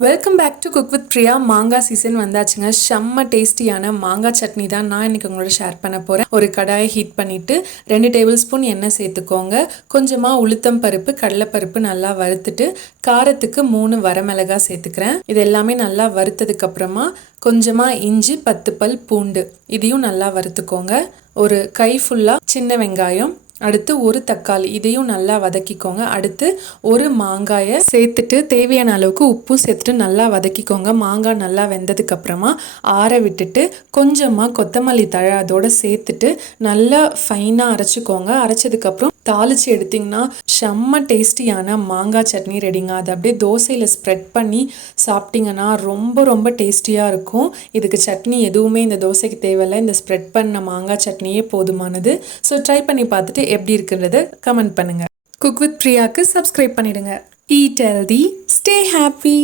Welcome back to cook with Priya. மாங்காய் season வந்தாச்சுங்க. செம்ம டேஸ்டியான மாங்காய் சட்னி தான் நான் இன்றைக்கி உங்களோட ஷேர் பண்ண போகிறேன். ஒரு கடாயை ஹீட் பண்ணிவிட்டு 2 டேபிள் ஸ்பூன் எண்ணெய் சேர்த்துக்கோங்க. கொஞ்சமாக உளுத்தம் பருப்பு, கடலைப்பருப்பு நல்லா வறுத்துட்டு காரத்துக்கு 3 வரமிளகாய் சேர்த்துக்கிறேன். இது எல்லாமே நல்லா வறுத்ததுக்கப்புறமா கொஞ்சமாக இஞ்சி, 10 பல் பூண்டு இதையும் நல்லா வறுத்துக்கோங்க. ஒரு கை ஃபுல்லாக சின்ன வெங்காயம், அடுத்து ஒரு தக்காளி இதையும் நல்லா வதக்கிக்கோங்க. அடுத்து ஒரு மாங்காயை சேர்த்துட்டு தேவையான அளவுக்கு உப்பும் சேர்த்துட்டு நல்லா வதக்கிக்கோங்க. மாங்காய் நல்லா வெந்ததுக்கு அப்புறமா ஆற விட்டுட்டு கொஞ்சமாக கொத்தமல்லி தழை அதோட சேர்த்துட்டு நல்லா ஃபைனாக அரைச்சிக்கோங்க. அரைச்சதுக்கப்புறம் தாளித்து எடுத்திங்கன்னா செம்ம டேஸ்டியான மாங்காய் சட்னி ரெடிங்க. அதை அப்படியே தோசையில் ஸ்ப்ரெட் பண்ணி சாப்பிட்டிங்கன்னா ரொம்ப ரொம்ப டேஸ்டியாக இருக்கும். இதுக்கு சட்னி எதுவுமே இந்த தோசைக்கு தேவையில்லை. இந்த ஸ்ப்ரெட் பண்ண மாங்காய் சட்னியே போதுமானது. ஸோ ட்ரை பண்ணி பார்த்துட்டு எப்படி இருக்குன்றத கமெண்ட் பண்ணுங்கள். குக் வித் பிரியாக்கு சப்ஸ்கிரைப் பண்ணிடுங்க. Eat healthy, stay happy.